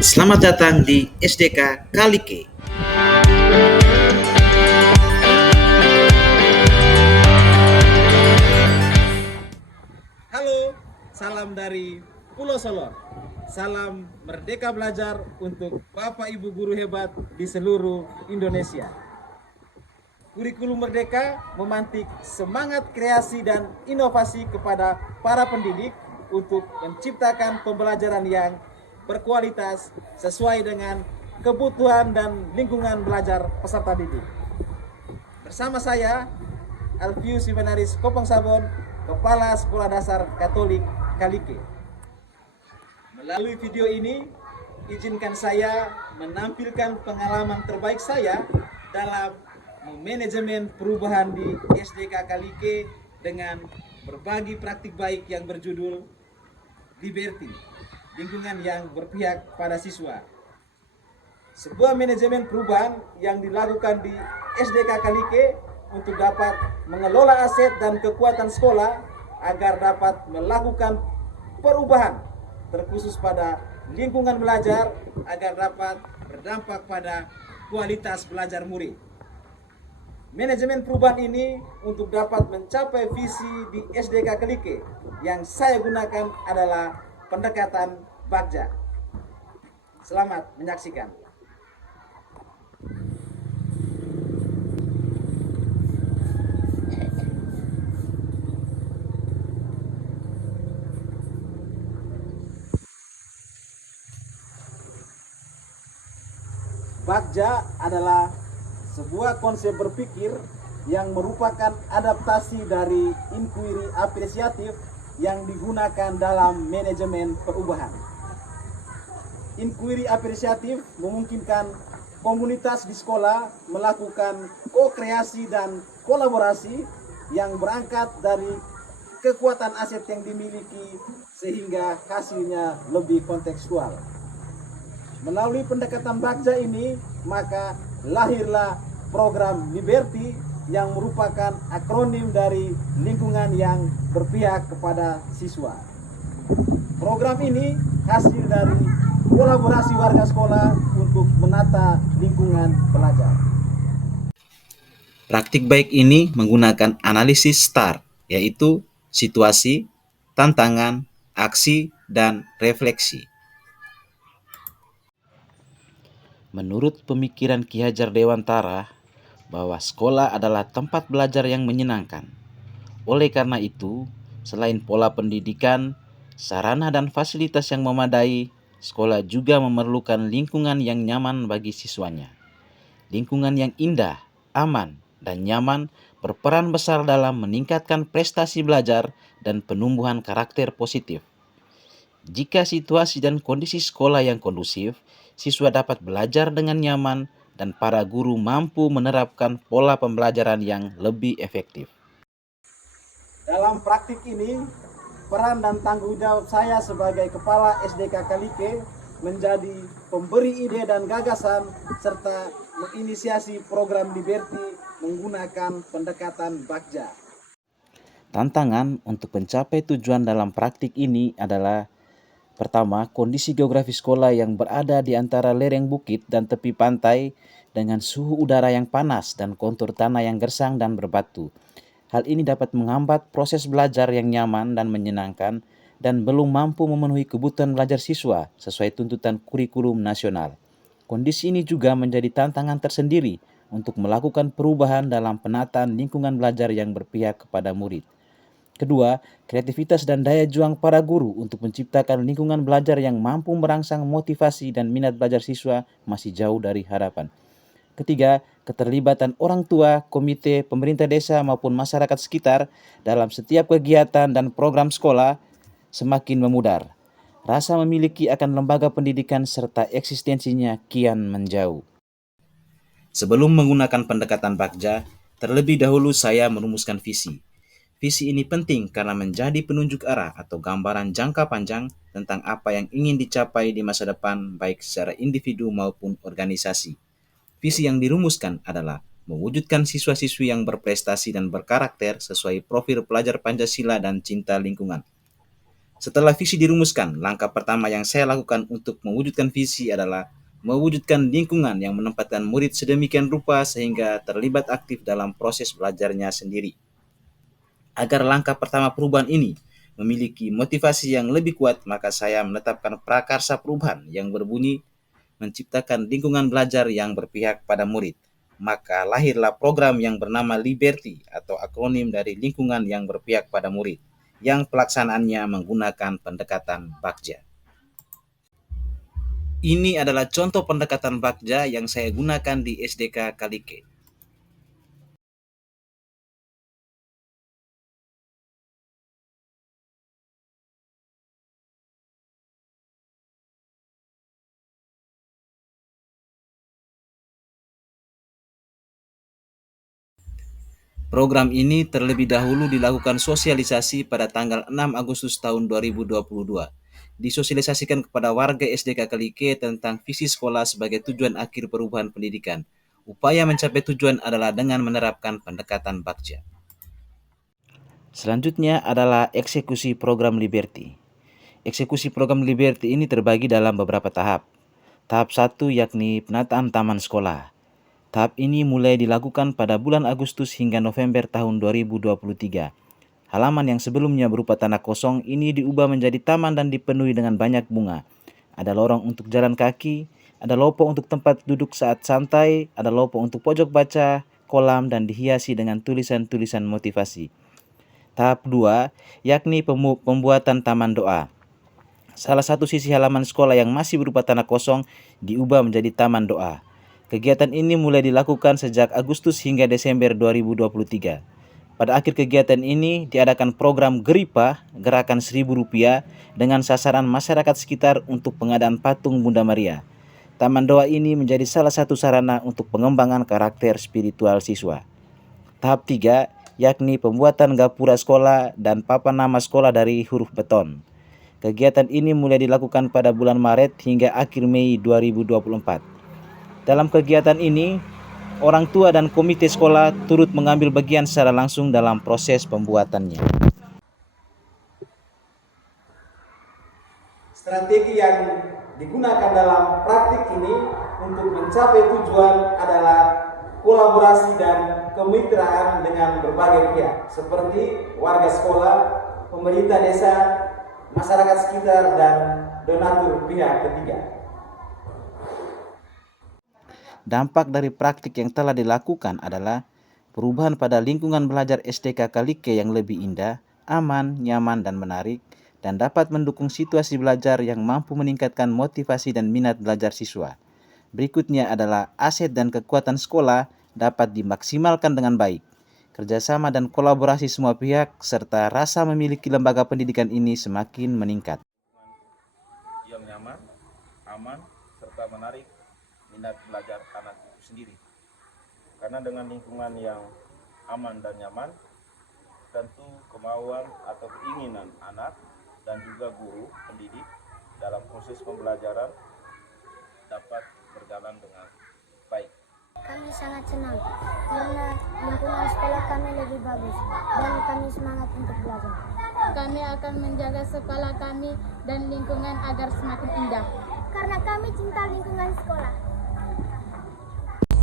Selamat datang di SDK Kalike. Halo, salam dari Pulau Solor. Salam merdeka belajar untuk Bapak Ibu guru hebat di seluruh Indonesia. Kurikulum Merdeka memantik semangat kreasi dan inovasi kepada para pendidik untuk menciptakan pembelajaran yang berkualitas sesuai dengan kebutuhan dan lingkungan belajar peserta didik. Bersama saya, Alfius Yuvenaris Kopong Sabon, Kepala Sekolah Dasar Katolik Kalike. Melalui video ini, izinkan saya menampilkan pengalaman terbaik saya dalam manajemen perubahan di SDK Kalike dengan berbagi praktik baik yang berjudul Liberty, lingkungan yang berpihak pada siswa. Sebuah manajemen perubahan yang dilakukan di SDK Kalike untuk dapat mengelola aset dan kekuatan sekolah agar dapat melakukan perubahan terkhusus pada lingkungan belajar agar dapat berdampak pada kualitas belajar murid. Manajemen perubahan ini untuk dapat mencapai visi di SDK Kalike yang saya gunakan adalah pendekatan Bagja. Selamat menyaksikan. Bagja adalah sebuah konsep berpikir yang merupakan adaptasi dari inquiry apresiatif yang digunakan dalam manajemen perubahan. Inquiry apresiatif memungkinkan komunitas di sekolah melakukan ko-kreasi dan kolaborasi yang berangkat dari kekuatan aset yang dimiliki sehingga hasilnya lebih kontekstual. Melalui pendekatan Bagja ini, maka lahirlah program Liberty yang merupakan akronim dari lingkungan yang berpihak kepada siswa. Program ini hasil dari kolaborasi warga sekolah untuk menata lingkungan belajar. Praktik baik ini menggunakan analisis STAR, yaitu situasi, tantangan, aksi, dan refleksi. Menurut pemikiran Ki Hajar Dewantara, bahwa sekolah adalah tempat belajar yang menyenangkan. Oleh karena itu, selain pola pendidikan, sarana dan fasilitas yang memadai, sekolah juga memerlukan lingkungan yang nyaman bagi siswanya. Lingkungan yang indah, aman, dan nyaman berperan besar dalam meningkatkan prestasi belajar dan penumbuhan karakter positif. Jika situasi dan kondisi sekolah yang kondusif, siswa dapat belajar dengan nyaman dan para guru mampu menerapkan pola pembelajaran yang lebih efektif. Dalam praktik ini, peran dan tanggung jawab saya sebagai Kepala SDK Kalike menjadi pemberi ide dan gagasan serta menginisiasi program Liberty menggunakan pendekatan Bagja. Tantangan untuk mencapai tujuan dalam praktik ini adalah: pertama, kondisi geografis sekolah yang berada di antara lereng bukit dan tepi pantai dengan suhu udara yang panas dan kontur tanah yang gersang dan berbatu. Hal ini dapat menghambat proses belajar yang nyaman dan menyenangkan dan belum mampu memenuhi kebutuhan belajar siswa sesuai tuntutan kurikulum nasional. Kondisi ini juga menjadi tantangan tersendiri untuk melakukan perubahan dalam penataan lingkungan belajar yang berpihak kepada murid. Kedua, kreativitas dan daya juang para guru untuk menciptakan lingkungan belajar yang mampu merangsang motivasi dan minat belajar siswa masih jauh dari harapan. Ketiga, keterlibatan orang tua, komite, pemerintah desa maupun masyarakat sekitar dalam setiap kegiatan dan program sekolah semakin memudar. Rasa memiliki akan lembaga pendidikan serta eksistensinya kian menjauh. Sebelum menggunakan pendekatan Bagja, terlebih dahulu saya merumuskan visi. Visi ini penting karena menjadi penunjuk arah atau gambaran jangka panjang tentang apa yang ingin dicapai di masa depan baik secara individu maupun organisasi. Visi yang dirumuskan adalah mewujudkan siswa-siswi yang berprestasi dan berkarakter sesuai profil pelajar Pancasila dan cinta lingkungan. Setelah visi dirumuskan, langkah pertama yang saya lakukan untuk mewujudkan visi adalah mewujudkan lingkungan yang menempatkan murid sedemikian rupa sehingga terlibat aktif dalam proses belajarnya sendiri. Agar langkah pertama perubahan ini memiliki motivasi yang lebih kuat, maka saya menetapkan prakarsa perubahan yang berbunyi menciptakan lingkungan belajar yang berpihak pada murid. Maka lahirlah program yang bernama Liberty atau akronim dari lingkungan yang berpihak pada murid, yang pelaksanaannya menggunakan pendekatan Bagja. Ini adalah contoh pendekatan Bagja yang saya gunakan di SDK Kalike. Program ini terlebih dahulu dilakukan sosialisasi pada tanggal 6 Agustus tahun 2022. Disosialisasikan kepada warga SDK Kalike tentang visi sekolah sebagai tujuan akhir perubahan pendidikan. Upaya mencapai tujuan adalah dengan menerapkan pendekatan Bagja. Selanjutnya adalah eksekusi program Liberty. Eksekusi program Liberty ini terbagi dalam beberapa tahap. Tahap 1 yakni penataan taman sekolah. Tahap ini mulai dilakukan pada bulan Agustus hingga November tahun 2023. Halaman yang sebelumnya berupa tanah kosong ini diubah menjadi taman dan dipenuhi dengan banyak bunga. Ada lorong untuk jalan kaki, ada lopo untuk tempat duduk saat santai, ada lopo untuk pojok baca, kolam, dan dihiasi dengan tulisan-tulisan motivasi. Tahap 2 yakni pembuatan taman doa. Salah satu sisi halaman sekolah yang masih berupa tanah kosong diubah menjadi taman doa. Kegiatan ini mulai dilakukan sejak Agustus hingga Desember 2023. Pada akhir kegiatan ini diadakan program Geripa, Gerakan Rp1.000 dengan sasaran masyarakat sekitar untuk pengadaan patung Bunda Maria. Taman doa ini menjadi salah satu sarana untuk pengembangan karakter spiritual siswa. Tahap 3 yakni pembuatan gapura sekolah dan papan nama sekolah dari huruf beton. Kegiatan ini mulai dilakukan pada bulan Maret hingga akhir Mei 2024. Dalam kegiatan ini, orang tua dan komite sekolah turut mengambil bagian secara langsung dalam proses pembuatannya. Strategi yang digunakan dalam praktik ini untuk mencapai tujuan adalah kolaborasi dan kemitraan dengan berbagai pihak seperti warga sekolah, pemerintah desa, masyarakat sekitar, dan donatur pihak ketiga. Dampak dari praktik yang telah dilakukan adalah perubahan pada lingkungan belajar SDK Kalike yang lebih indah, aman, nyaman, dan menarik, dan dapat mendukung situasi belajar yang mampu meningkatkan motivasi dan minat belajar siswa. Berikutnya adalah aset dan kekuatan sekolah dapat dimaksimalkan dengan baik. Kerjasama dan kolaborasi semua pihak serta rasa memiliki lembaga pendidikan ini semakin meningkat. Yang nyaman, aman, serta menarik minat belajar anak itu sendiri. Karena dengan lingkungan yang aman dan nyaman, tentu kemauan atau keinginan anak dan juga guru pendidik dalam proses pembelajaran dapat berjalan dengan baik. Kami sangat senang karena lingkungan sekolah kami lebih bagus dan kami semangat untuk belajar. Kami akan menjaga sekolah kami dan lingkungan agar semakin indah. Karena kami cinta lingkungan sekolah.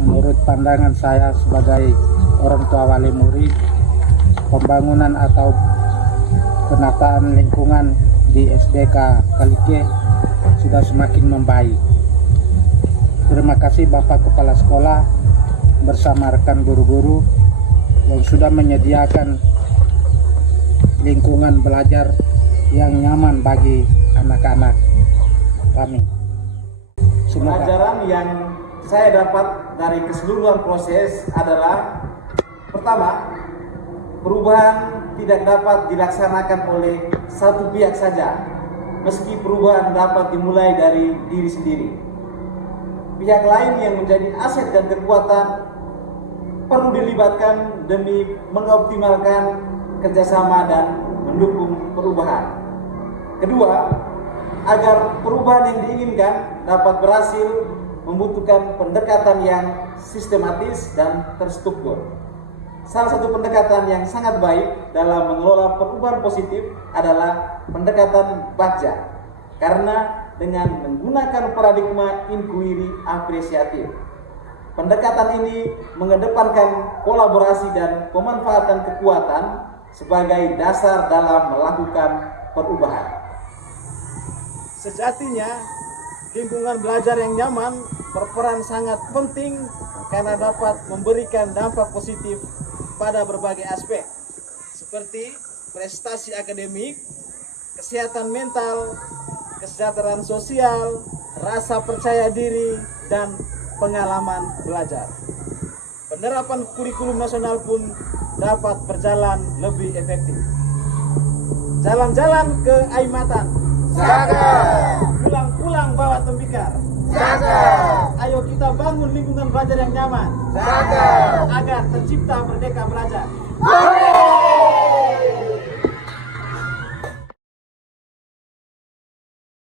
Menurut pandangan saya sebagai orang tua wali murid, pembangunan atau penataan lingkungan di SDK Kalike sudah semakin membaik. Terima kasih Bapak Kepala Sekolah bersama rekan guru-guru yang sudah menyediakan lingkungan belajar yang nyaman bagi anak-anak kami. Semoga Pelajaran yang saya dapat dari keseluruhan proses adalah pertama, perubahan tidak dapat dilaksanakan oleh satu pihak saja, meski perubahan dapat dimulai dari diri sendiri. Pihak lain yang menjadi aset dan kekuatan perlu dilibatkan demi mengoptimalkan kerjasama dan mendukung perubahan. Kedua, agar perubahan yang diinginkan dapat berhasil membutuhkan pendekatan yang sistematis dan terstruktur. Salah satu pendekatan yang sangat baik dalam mengelola perubahan positif adalah pendekatan baca. Karena dengan menggunakan paradigma inquiry apresiatif, pendekatan ini mengedepankan kolaborasi dan pemanfaatan kekuatan sebagai dasar dalam melakukan perubahan. Sejatinya, lingkungan belajar yang nyaman berperan sangat penting karena dapat memberikan dampak positif pada berbagai aspek, seperti prestasi akademik, kesehatan mental, kesejahteraan sosial, rasa percaya diri, dan pengalaman belajar. Penerapan kurikulum nasional pun dapat berjalan lebih efektif. Jalan-jalan ke Aimatan. Pulang-pulang bawa tembikar. Ayo kita bangun lingkungan belajar yang nyaman. Agar tercipta Merdeka Belajar.